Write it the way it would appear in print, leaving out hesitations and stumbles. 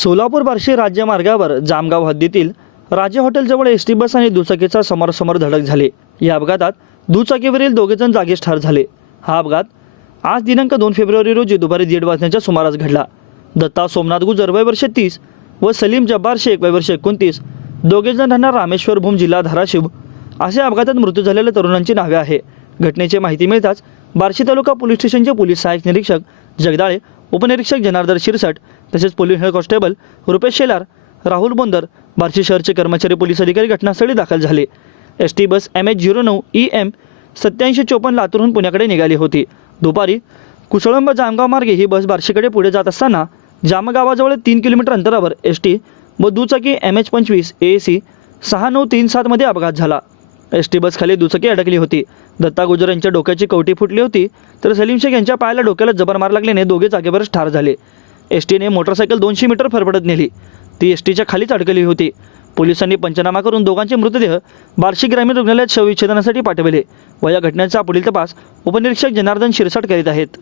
सोलापूर बार्शी राज्य मार्गावर जामगाव हद्दीतील राज्य हॉटेलजवळ एसटी बस आणि दुचाकीचा समोरासमोर धडक झाली। या अपघातात दुचाकीवरील दोघेजण जागीच ठार झाले। हा अपघात आज दिनांक 2 फेब्रुवारी रोजी दुपारी 1:30 वाजण्याच्या सुमारास घडला। दत्ता सोमनाथ गुजर वय वर्ष 30 व सलीम जब्बार शेख वय वर्ष 29 दोघेजण राहणार रामेश्वर भूम जिल्हा धाराशिव असे अपघातात मृत्यू झालेल्या तरुणांची नावे आहे। घटनेची माहिती मिळताच बार्शी तालुका पोलीस स्टेशनचे पोलीस सहाय्यक निरीक्षक जगदाळे, उपनिरीक्षक जनार्दन शिरसाट तसेच police head constable Rupesh Shelar, Rahul Bondar, Barshi शहरचे कर्मचारी पोलीस अधिकारी घटनास्थळी दाखल झाले। एसटी बस MH09 EM 8754 लातूरहून पुण्याकडे निघाली होती। दुपारी कुसळंब जामगाव मार्गे ही बस बार्शीकडे पुढे जात असताना जामगावाजवळ 3 किलोमीटर अंतरावर एसटी व दुचाकी MH25 AAC 6937 मध्ये अपघात झाला। एसटी बस खाली दुचाकी अडकली होती। दत्ता गुजर यांच्या डोक्याची कवटी फुटली होती तर सलीम शेख यांच्या पायाला डोक्याला जबर मार लागल्याने दोघे जागेवरच ठार झाले। एसटीने मोटरसायकल 200 मीटर फरफटत नेली। ती एसटीच्या खालीच अडकली होती। पोलिसांनी पंचनामा करून दोघांचे मृतदेह बार्शी ग्रामीण रुग्णालयात शवविच्छेदनासाठी पाठवले व या घटनेचा पुढील तपास उपनिरीक्षक जनार्दन शिरसाट करीत आहेत।